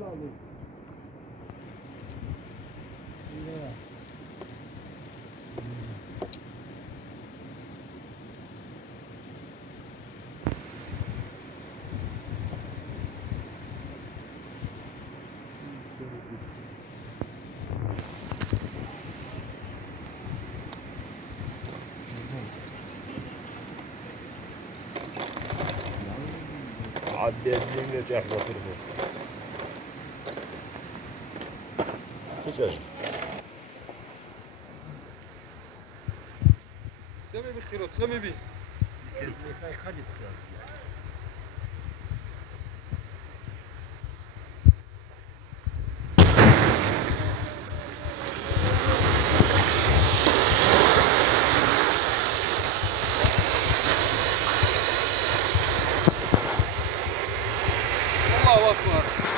lazım. عدي الدنيا جاك وتربط كيف سامي بخيرات سامي بي لسه خدت خيار الله اكبر